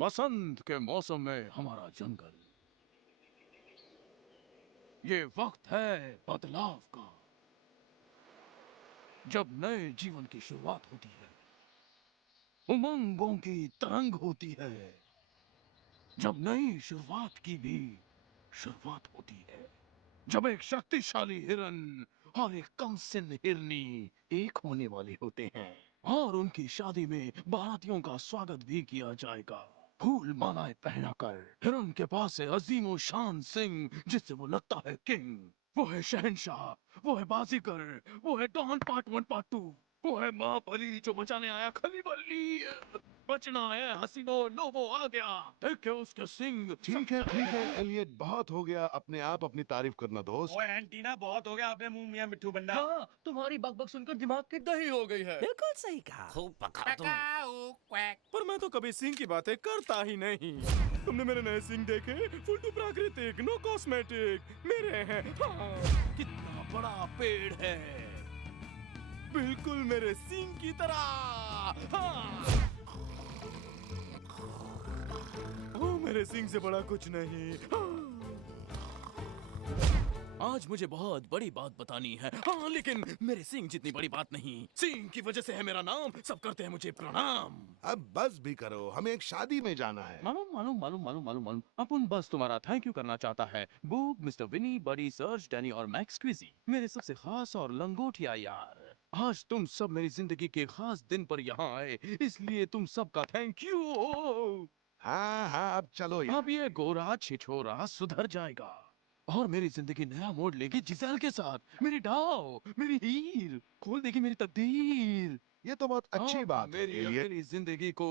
बसंत के मौसम में हमारा जंगल, ये वक्त है बदलाव का। जब नए जीवन की शुरुआत होती है, उमंगों की तरंग होती है। जब नई शुरुआत की भी शुरुआत होती है। जब एक शक्तिशाली हिरन और एक कमसिन हिरनी एक होने वाले होते हैं, और उनकी शादी में बारातियों का स्वागत भी किया जाएगा, फूल मालाएं पहनाकर। हिरन के पास है अजीम शान सिंह, जिससे वो लगता है किंग। वो है शहंशाह, वो है बाजीगर, वो है डॉन पार्ट 1 पार्ट 2। वो है महाबली जो बचाने आया खलीबली। बचना है हसीनो, लोबो आ गया। देखे उसके सिंग। ठीक है एलियट, बहुत हो गया। अपने आप अपनी तारीफ करना दोस्त। ओए एंटीना, बहुत हो गया आपने मुंह मियां मिट्ठू बन्ना। हाँ, तुम्हारी बकबक सुनकर दिमाग की दही हो गई है। बिल्कुल सही कहा। खूब पका तुम। पर मैं तो कभी सिंह की बातें करता ही नहीं। तुमने मेरे नए सिंह देखे? फुल टू प्राकृतिक, नो कॉस्मेटिक मेरे हैं। हाँ। कितना बड़ा पेड़ है, बिल्कुल मेरे सिंह की तरह। हाँ। ओ, मेरे सिंह से बड़ा कुछ नहीं। हाँ। आज मुझे बहुत बड़ी बात बतानी है। हाँ, लेकिन मेरे सिंह जितनी बड़ी बात नहीं। सिंह की वजह से है मेरा नाम, सब करते हैं मुझे प्रणाम। अब बस भी करो, हमें एक शादी में जाना है। मालूम। अपन बस तुम्हारा थैंक यू करना चाहता है। बुक, मिस्टर विनी, बडी, सर्च, डैनी और मैक्स क्विजी, मेरे सबसे खास और लंगोटिया यार। आज तुम सब मेरी जिंदगी के खास दिन पर यहाँ आए, इसलिए तुम सबका थैंक यू। हाँ, अब चलो यार। अब ये गोरा छिछोरा सुधर जाएगा और मेरी जिंदगी नया मोड़ लेगी जिसेल के साथ। मेरी डाव, मेरी हीर खोल देगी मेरी तकदीर। ये तो बहुत अच्छी अब बात है एलियट। मेरी जिंदगी को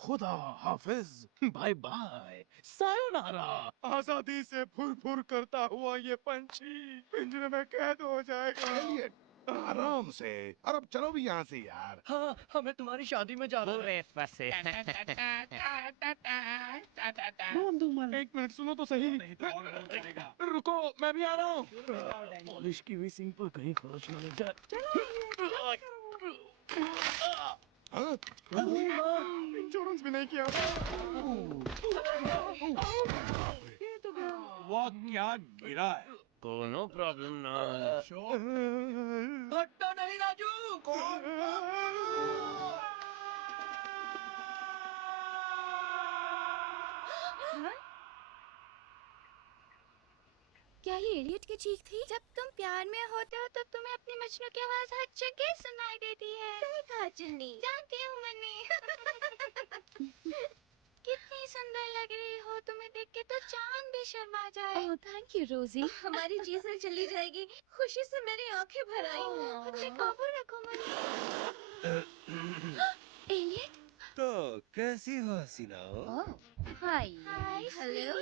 खुदा हाफिज, बाय बाय, सायोनारा। आजादी से फुर फुर करता हुआ ये पंछी पिंजरे में कैद हो जाएगा। एलियट, आराम से। और अब चलो भी यहाँ से यार। हाँ, हमें तुम्हारी शादी में जाना है। पूरे फंसे। एक मिनट सुनो तो सही। नहीं तो और बोल जाएगा। रुको, मैं भी आ रहा हूँ। पॉलिश की हुई सिंह पर कहीं खर्च न हो जाए। हाँ? इंश्योरेंस भी नहीं किया। वो क्या गिरा है? कोनो प्रॉब्लम ना। हटना नहीं राजू। हाँ? क्या ये एलियट की चीख थी? जब तुम प्यार में होते हो तो तुम्हें अपनी मजनू की आवाज हर जगह सुनाई देती है। सही कहा चुन्नी, जानती हूँ मन्नी। कितनी सुंदर लग रही हो, तुम्हें देख के तो चांद भी शर्मा जाए। ओह थैंक यू रोजी। हमारी जीसल चली जाएगी, खुशी से मेरी आंखें भर आई। अपने काबू रखो मन्नी। एलियट, तो कैसी हो हसीनाओ? Hi hello.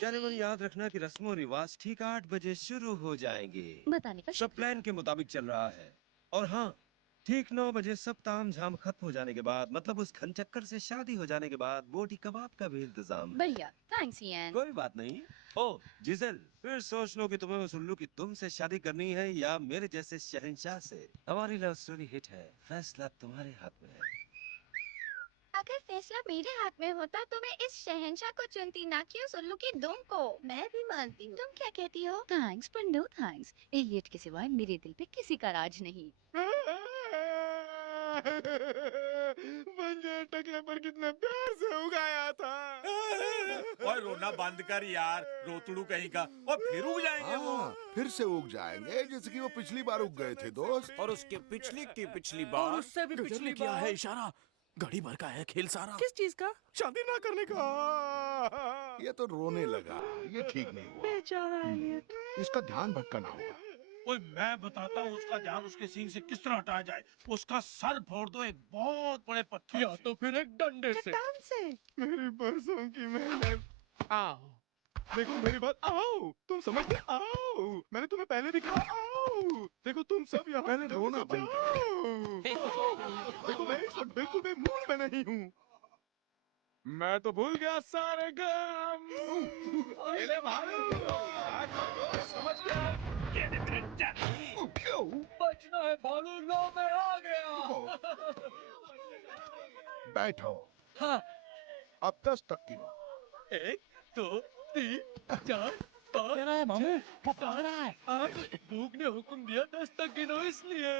जाने वाली, याद रखना कि रस्मों रिवाज ठीक 8 बजे शुरू हो जाएंगे। बताने का सब प्लान के मुताबिक चल रहा है। और हाँ, ठीक 9 बजे सब ताम झाम खत्म हो जाने के बाद, मतलब उस घनचक्कर से शादी हो जाने के बाद, बोटी कबाब का भी इंतजाम है। बढ़िया, थैंक्स इयान। कोई बात नहीं। ओ जिzel, फिर सोच लो कि तुम्हें उस उल्लू की तुमसे शादी करनी है या मेरे जैसे शहंशाह से। हमारी लव स्टोरी हिट है, फैसला तुम्हारे हाथ में है। अगर फैसला मेरे हाथ में होता तो मैं इस शहंशाह को चुनती, ना कि उस उल्लू की दुम को। मैं भी मानती हूँ। तुम क्या कहती हो? थैंक्स पर नो थैंक्स। एलियट के सिवाय मेरे दिल पे किसी का राज नहीं। बंजर टकले पर कितने प्यार से उगाया था। ओए रोना बंद कर यार, रोतड़ू कहीं का। और फिर उग जाएंगे वो। हाँ, फिर से उग जाएंगे जैसे कि वो पिछली बार उग गए थे दोस्त। और उसके पिछली की पिछली और बार। उससे भी पिछले किया है इशारा। घड़ी भर का है खेल सारा। किस चीज का? शादी ना करने का। ये तो रोने लगा, ये ठीक नहीं हुआ। बेचारा एलियट। इसका ध्यान भटकाना होगा। ओए मैं बताता हूँ उसका ध्यान उसके सींग से किस तरह हटाया जाए। उसका सर फोड़ दो एक बहुत बड़े पत्थर या तो फिर एक डंडे से। चट्टान से। मेरी बरसों की मेहनत। आओ, देखो मेरी बात। आओ, तुम समझते? आओ, मैंने तुम्हें पहले भी कहा आओ। देखो तुम सब यहाँ मैंने रोना बंद कर देखो मैं इस वक्त बिल्कुल भी मूड में नहीं हूँ। मैं तो भूल गया सारे गम। अरे भालू, समझ गया। बचना है भालू, लो मैं आ गया। बैठो। हाँ, अब 10 तक गिनो। 1 2 3 4 5 क्या है मामू? वो पा रहा है। आज भूख ने हुक्म दिया 10 तक गिनो इसलिए।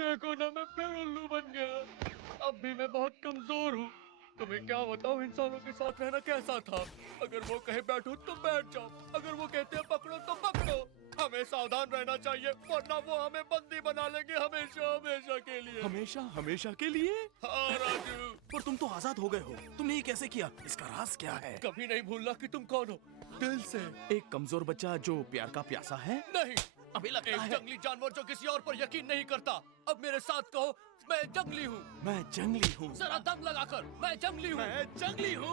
देखो ना मैं फिर उल्लू बन गया। अब भी मैं बहुत कमजोर हूँ। तुम्हें क्या बताऊँ इंसानों के साथ रहना कैसा था। अगर वो कहे बैठो तो बैठ जाओ, अगर वो कहते हैं पकड़ो तो पकड़ो। हमें सावधान रहना चाहिए वरना वो हमें बंदी बना लेंगे हमेशा हमेशा के लिए। हमेशा हमेशा के लिए? हाँ राजू, पर तुम तो आजाद हो गए हो, तुमने ये कैसे किया? इसका राज क्या है? कभी नहीं भूलना कि तुम कौन हो, दिल से। एक कमजोर बच्चा जो प्यार का प्यासा है? नहीं, अभी लगता एक है जंगली जानवर जो किसी और पर यकीन नहीं करता। अब मेरे साथ कहो, मैं जंगली हूँ। मैं जंगली हूँ। जरा दम लगाकर, मैं जंगली हूँ। मैं जंगली हूँ।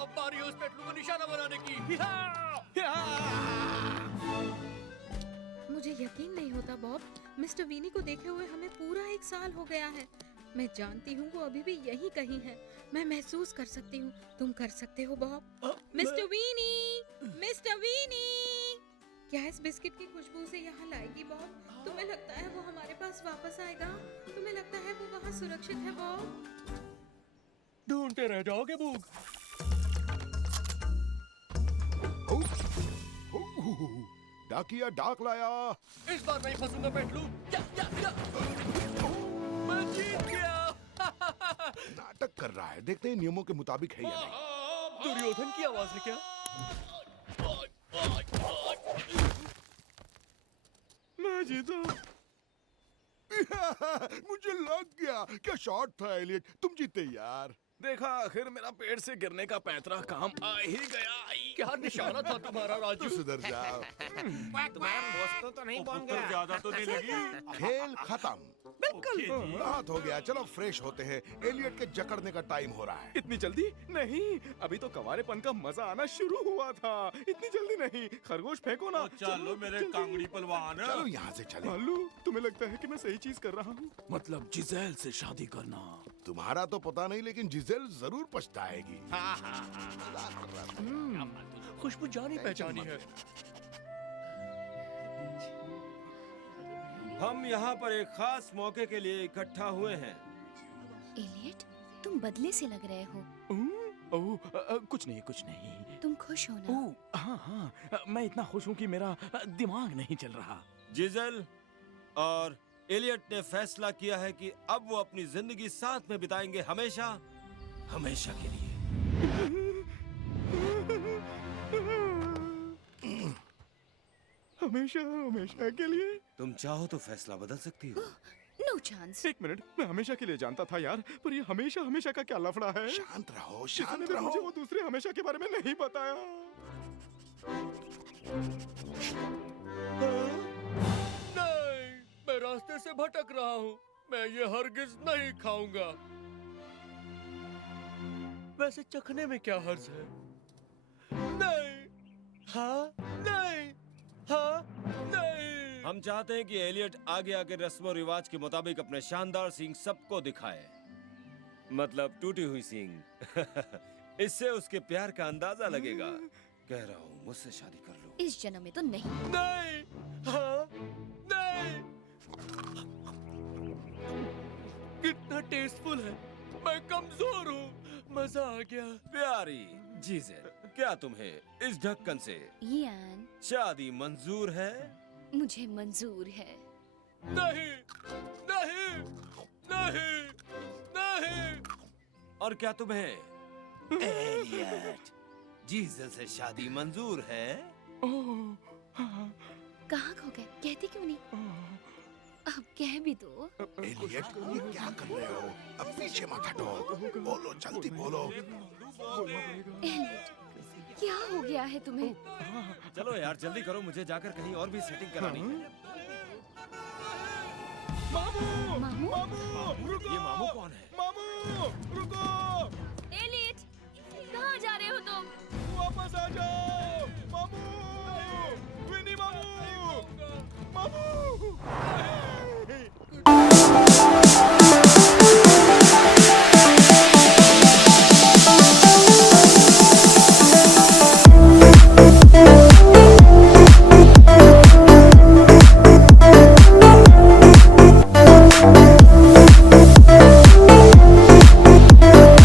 अब बारी है उस पेटलू को निशाना बनाने की। मुझे यकीन नहीं होता बॉब, मिस्टर वीनी को देखे हुए हमें पूरा 1 साल हो गया है। मैं जानती हूँ वो अभी भी यहीं कहीं है। मैं महसूस कर सकती हूँ। तुम कर सकते हो Bob? Mister weeny, mister weeny, क्या इस बिस्किट की खुशबू से यहाँ लाएगी बॉब? तुम्हें लगता है वो हमारे पास वापस आएगा? तुम्हें लगता है वो वहाँ सुरक्षित है बॉब? ढूंढते रह जाओगे बूग। डाकिया डाक लाया। इस बार नहीं फंसूंगा पेटलू। या। मैं जीत गया। नाटक कर रहा है, देखते हैं नियमों के मुताबिक है या नहीं। दुर्योधन की आवाज है क्या? मैं जीता। मुझे लग गया। क्या शॉट था एलियट, तुम जीते यार। देखा, आखिर मेरा पेड़ से गिरने का पैंतरा काम आ ही गया। क्या निशाना था तुम्हारा राजू? तो सुधर जाओ। तुम्हारा दोस्तों तो नहीं पहुंच गया? ज्यादा तो नहीं लगी। खेल खत्म। रात हो गया, चलो फ्रेश होते हैं। एलियट के जकड़ने का टाइम हो रहा है। इतनी जल्दी नहीं, अभी तो कवारेपन का मजा आना शुरू हुआ था। इतनी जल्दी नहीं। खरगोश फेंको ना। चलो मेरे कांगड़ी पलवान। चलो यहाँ से चले। भालू, तुम्हें लगता है कि मैं सही चीज कर रहा हूँ? मतलब जिज़ेल से शादी करना। तुम्हारा तो पता नहीं, लेकिन जिजेल जरूर पछताएगी। खुशबू जानी पहचानी है। हम यहाँ पर एक खास मौके के लिए इकट्ठा हुए हैं। एलियट, तुम बदले से लग रहे हो। कुछ नहीं। तुम खुश हो ना? हाँ, मैं इतना खुश हूँ कि मेरा दिमाग नहीं चल रहा। जिजेल और एलियट ने फैसला किया है कि अब वो अपनी जिंदगी साथ में बिताएंगे हमेशा हमेशा के लिए। हमेशा के लिए? तुम चाहो तो फैसला बदल सकती हो। No chance. 1 मिनट, मैं हमेशा के लिए जानता था यार, पर ये हमेशा का क्या लफड़ा है? शांत रहो, किसी शांत ने भी मुझे रहो। वो दूसरे हमेशा के बारे में नहीं बताया। नहीं, मैं रास्ते से भटक रहा हूँ। मैं ये हरगिज नहीं खाऊंगा। वैसे चखने में क्या हर्ज है? नहीं, हाँ, नहीं, हाँ, नहीं। हम चाहते हैं कि एलियट आगे आके रस्मों रिवाज के मुताबिक अपने शानदार सींग सबको दिखाए, मतलब टूटी हुई सींग। इससे उसके प्यार का अंदाजा लगेगा। कह रहा हूँ, मुझसे शादी कर लो। इस जन्म में तो नहीं। नहीं, हाँ, नहीं। कितना टेस्टफुल है। मैं कमजोर हूँ। मजा आ गया। प्यारी जिजेल, क्या तुम्हें इस ढक्कन से यान, शादी मंजूर है? मुझे मंजूर है। नहीं, नहीं, नहीं, नहीं। और क्या तुम्हें एलियट जिजेल से शादी मंजूर है? कहाँ खो गए? कहती क्यों नहीं? अब कह भी दो। एलियट, ये क्या कर रहे हो? अब पीछे मत हटो। बोलो, जल्दी बोलो। एलियट, क्या हो गया है तुम्हें? चलो यार जल्दी करो, मुझे जाकर कहीं और भी सेटिंग करानी है। मामू? ये मामू कौन है? मामू, रुको! एलियट, कहाँ जा रहे हो तुम? वापस आ जाओ! मामू! विनी मामू! मामू!